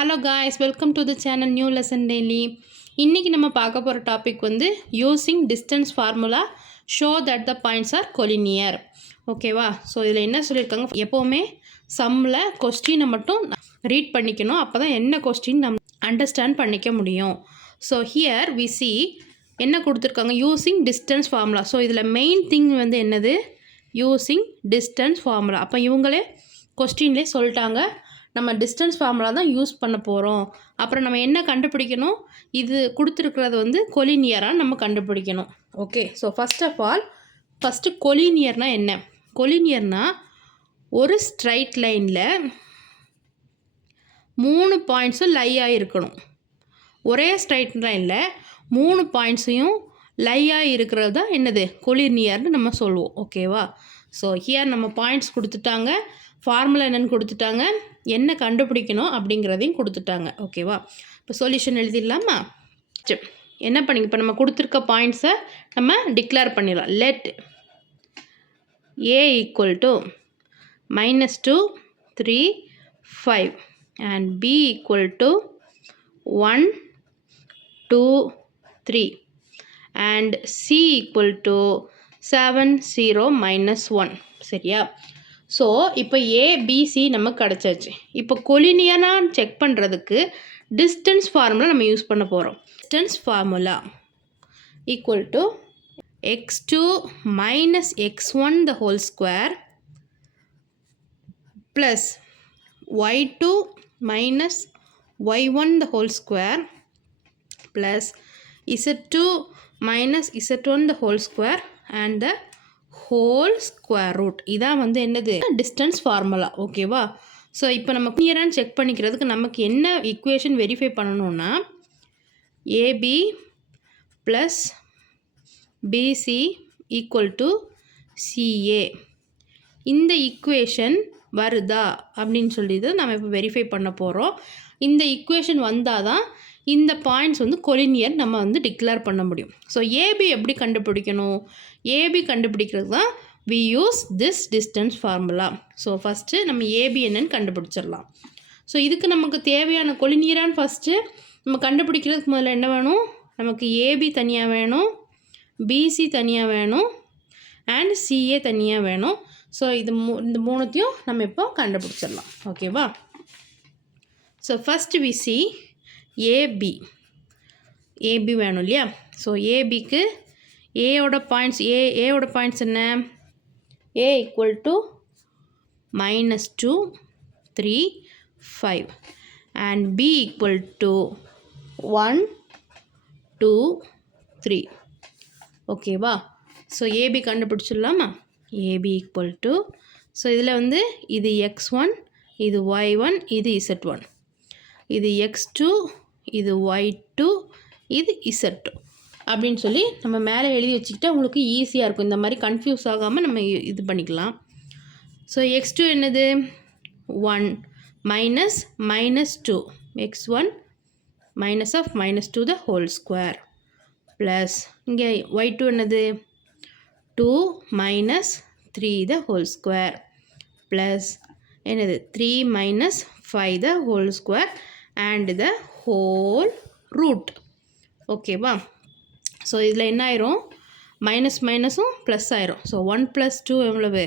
Hello guys, welcome to the channel new lesson daily. இன்றைக்கி நம்ம பார்க்க போகிற டாபிக் வந்து using distance formula show that the points R collinear. ஓகேவா? So இதில் என்ன சொல்லியிருக்காங்க, எப்போவுமே சம்மில் கொஸ்டினை மட்டும் ரீட் பண்ணிக்கணும். அப்போ தான் என்ன கொஸ்டின் நம்ம அண்டர்ஸ்டாண்ட் பண்ணிக்க முடியும். ஸோ ஹியர் வி சி என்ன கொடுத்துருக்காங்க, யூஸிங் டிஸ்டன்ஸ் ஃபார்முலா. ஸோ இதில் மெயின் திங் வந்து என்னது, யூஸிங் டிஸ்டன்ஸ் ஃபார்முலா. அப்போ இவங்களே கொஸ்டின்லேயே சொல்லிட்டாங்க, நம்ம டிஸ்டன்ஸ் ஃபார்முலா தான் யூஸ் பண்ண போகிறோம். அப்புறம் நம்ம என்ன கண்டுபிடிக்கணும், இது கொடுத்துருக்கிறது வந்து கொலினியராக நம்ம கண்டுபிடிக்கணும். Okay, so first of all first கொலினியர்னால் என்ன? கொலினியர்னால் ஒரு ஸ்ட்ரைட் லைனில் 3 பாயிண்ட்ஸும் லையாக இருக்கணும். ஒரே ஸ்ட்ரைட் லைனில் 3 பாயிண்ட்ஸையும் லையாக இருக்கிறது தான் என்னது, கொலினியர்னு நம்ம சொல்லுவோம். ஓகேவா? ஸோ ஹியர் நம்ம பாயிண்ட்ஸ் கொடுத்துட்டாங்க, ஃபார்முலா என்னென்னு கொடுத்துட்டாங்க, என்ன கண்டுபிடிக்கணும் அப்படிங்கிறதையும் கொடுத்துட்டாங்க. ஓகேவா? இப்போ சொல்யூஷன் எழுதிடலாமா? என்ன பண்ணி இப்போ நம்ம கொடுத்துருக்க பாயிண்ட்ஸை நம்ம டிக்ளேர் பண்ணிடலாம். Let A equal to -2 3 5 and b equal to 1 2 3 and c equal to 7 0 -1. சரியா? ஸோ இப்போ ஏபிசி நமக்கு கிடச்சாச்சு. இப்போ கொலினியரான்னு செக் பண்ணுறதுக்கு டிஸ்டன்ஸ் ஃபார்முலா நம்ம யூஸ் பண்ண போகிறோம். Distance formula equal to x2 minus x1 the whole square plus y2 minus y1 the whole square plus z2 minus z1 the whole square and the whole square root. இதான் வந்து என்னது, distance formula. ஓகேவா? So இப்போ நம்ம கிளியரான்னு check பண்ணிக்கிறதுக்கு நமக்கு என்ன equation verify பண்ணணும்னா, AB plus BC equal to CA, இந்த ஈக்குவேஷன் வருதா அப்படின்னு சொல்லிட்டு நம்ம இப்போ வெரிஃபை பண்ண போகிறோம். இந்த ஈக்குவேஷன் வந்தால் தான் இந்த பாயிண்ட்ஸ் வந்து கொலினியர் நம்ம வந்து டிக்ளேர் பண்ண முடியும். ஸோ ஏபி எப்படி கண்டுபிடிக்கணும், ஏபி கண்டுபிடிக்கிறது தான் we use this distance formula. So first நம்ம ஏபி என்னன்னு கண்டுபிடிச்சிடலாம். ஸோ இதுக்கு நமக்கு தேவையான கொலினியரான்னு ஃபஸ்ட்டு நம்ம கண்டுபிடிக்கிறதுக்கு முதல்ல என்ன வேணும், நமக்கு ஏபி தனியாக வேணும், பிசி தனியாக வேணும் அண்ட் சிஏ தனியாக வேணும். ஸோ இந்த மூணுத்தையும் நம்ம இப்போ கண்டுபிடிச்சிடலாம். ஓகேவா? So first we see AB வேணும் இல்லையா? ஸோ ஏபிக்கு ஏயோட பாயிண்ட்ஸ் என்ன, A equal to -2 3 5 and B equal to 1 2 3. ஓகேவா? ஸோ ஏபி கண்டுபிடிச்சிடலாமா? ஏபி ஈக்குவல் டு, ஸோ இதில் வந்து இது x1 இது y1 இது z1, இது x2 இது y2 இது z2 அப்படின்னு சொல்லி நம்ம மேலே எழுதி வச்சுக்கிட்டா உங்களுக்கு ஈஸியாக இருக்கும். இந்த மாதிரி கன்ஃபியூஸ் ஆகாமல் நம்ம இது பண்ணிக்கலாம். ஸோ x2 என்னது, 1 minus -2 x1 minus of -2 the whole square plus இங்கே y2 என்னது 2 minus 3 the whole square plus என்னது 3 minus 5 the whole square and the whole root. ஓகேவா? ஸோ இதில் என்ன ஆயிரும், மைனஸ் மைனஸும் ப்ளஸ் ஆயிரும். ஸோ 1 + 2 எவ்வளவு,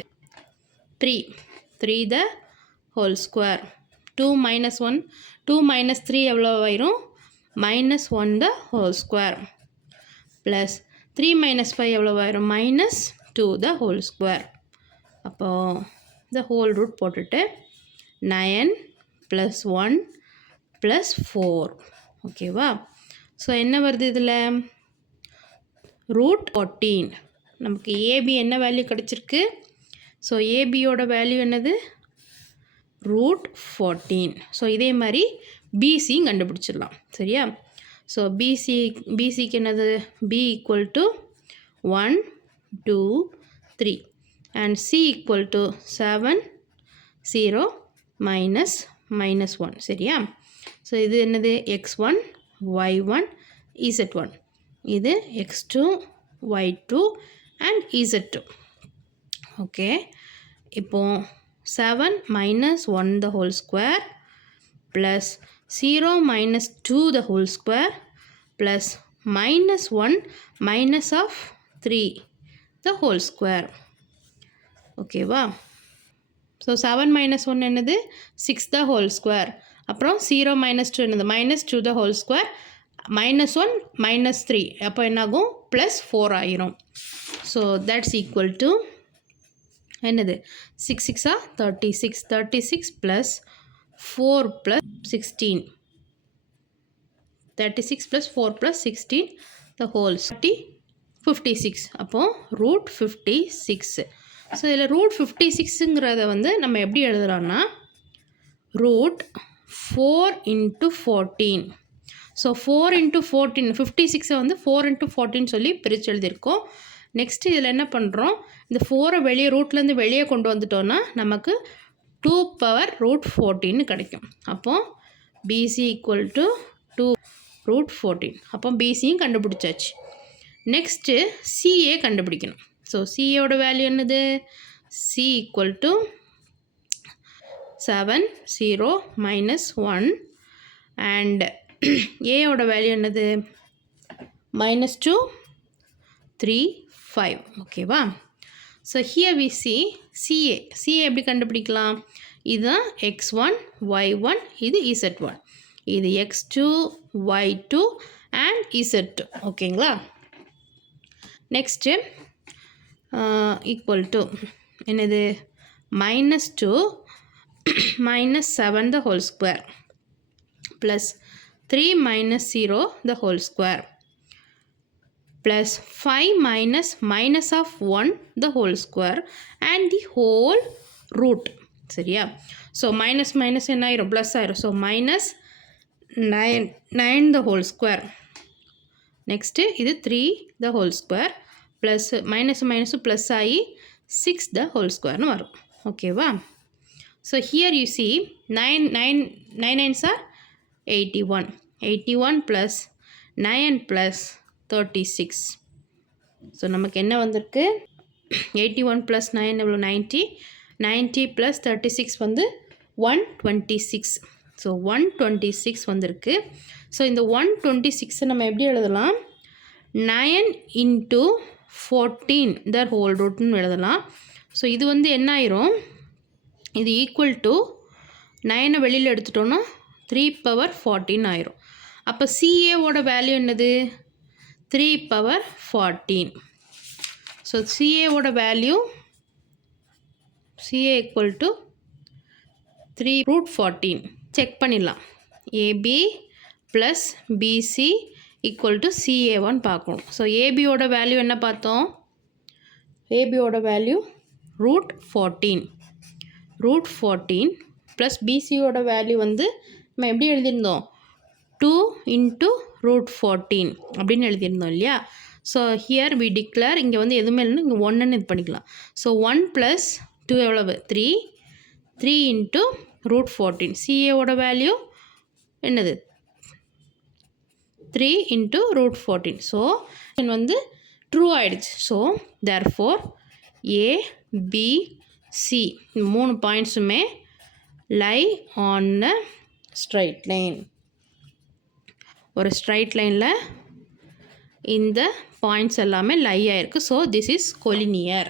3 the whole square. 2 - 1 2 - 3 எவ்வளோ ஆயிரும், -1 the whole square ப்ளஸ் 3 - 5 எவ்வளோ ஆயிரும், -2 the whole square. அப்போது the whole root போட்டுட்டு 9 + 1 + 4. ஓகேவா? ஸோ என்ன வருது இதில், √14. நமக்கு ஏபி என்ன வேல்யூ கிடச்சிருக்கு, ஸோ ஏபியோட வேல்யூ என்னது, √14. ஸோ இதே மாதிரி பிசியும் கண்டுபிடிச்சிடலாம். சரியா? ஸோ பிசிக்கு என்னது, B equal to 1 2 3 and C equal to 7 0 -1. சரியா? ஸோ இது என்னது, x1 y1 z1, இது x2 y2 and z2. Okay, இப்போ 7 - 1 the whole square plus 0 minus 2 the whole square plus minus 1 minus of 3 the whole square. ஓகேவா? So 7 minus 1 என்னது 6 the whole square. அப்புறம் 0 minus 2 என்னது minus 2 the whole square minus 1 minus 3 அப்போ என்னாகும் plus 4 ஆயிரும். So that's equal to என்னது 6 6 36 36 plus 4 plus 16 36 plus 4 plus 16 the whole 56 அப்போ root 56. So இதில் ரூட் 56ங்கிறத வந்து நம்ம எப்படி எழுதுகிறோன்னா ரூட் 4 into 14. ஸோ 4 into 14 56 வந்து 4 into 14 சொல்லி பிரித்து எழுதியிருக்கோம். நெக்ஸ்ட் இதில் என்ன பண்ணுறோம், இந்த 4 வெளியே ரூட்லேருந்து வெளியே கொண்டு வந்துட்டோன்னா நமக்கு 2 power root 14 கிடைக்கும். அப்போ BC equal to 2 root 14. அப்போ BCயும் கண்டுபிடிச்சாச்சு. நெக்ஸ்ட்டு CA கண்டுபிடிக்கணும். ஸோ சிஏயோட வேல்யூ என்னது C equal to 7 0 minus 1 and ஏயோட வேல்யூ என்னது minus 2 3 5. ஓகேவா? So here we see CA எப்படி கண்டுபிடிக்கலாம், இதுதான் x1 y1 இது z1 இது x2 y2 அண்ட் z2. ஓகேங்களா? நெக்ஸ்ட்டு ஈக்குவல் டு என்னது minus 2 minus 7 the whole square plus 3 minus 0 the whole square plus 5 minus minus of 1 the whole square and the whole root. சரியா? So minus minus என்ன ஆயிரும் plus ஆயிரும். So minus 9 the whole square. Next இது 3 the whole square plus minus minus plus ஆகி 6 the whole squareனு வரும். ஓகேவா? So here you see 9 9s are 81 plus 9 plus 36. So நமக்கு என்ன வந்திருக்கு 81 ப்ளஸ் 9 எவ்வளோ 90 ப்ளஸ் 36 வந்து 126. ஸோ 126 வந்திருக்கு. ஸோ இந்த 126 நம்ம எப்படி எழுதலாம் 9 into 14 the whole rootனு எழுதலாம். ஸோ இது வந்து என்ன ஆயிரும், இது ஈக்குவல் டு 9 வெளியில் எடுத்துட்டோன்னா 3 power 14 ஆயிரும். அப்போ சிஏவோட வேல்யூ என்னது 3 power 14. ஸோ சிஏவோட value CA equal to 3 root 14. Check பண்ணிடலாம். AB plus BC equal to சிஏ1 பார்க்கணும். ஸோ ஏபியோட வேல்யூ என்ன பார்த்தோம், ஏபியோட வேல்யூ root 14 ப்ளஸ் பிசியோட வேல்யூ வந்து நம்ம எப்படி எழுதியிருந்தோம் 2 into root 14 அப்படின்னு எழுதியிருந்தோம் இல்லையா? ஸோ ஹியர் வி டிக்ளேர் இங்கே வந்து எதுவுமே இல்லைன்னா இங்கே 1ன்னு இது பண்ணிக்கலாம். ஸோ 1 ப்ளஸ் 2 எவ்வளவு 3 into root 14. சிஏவோட வேல்யூ என்னது 3 into root 14. ஸோ வந்து ட்ரூ ஆகிடுச்சு. So therefore A B C 3 பாயிண்ட்ஸுமே lie on a straight line. ஒரு ஸ்ட்ரைட் லைனில் இந்த பாயிண்ட்ஸ் எல்லாமே லை ஆகிருக்கு. So this is collinear.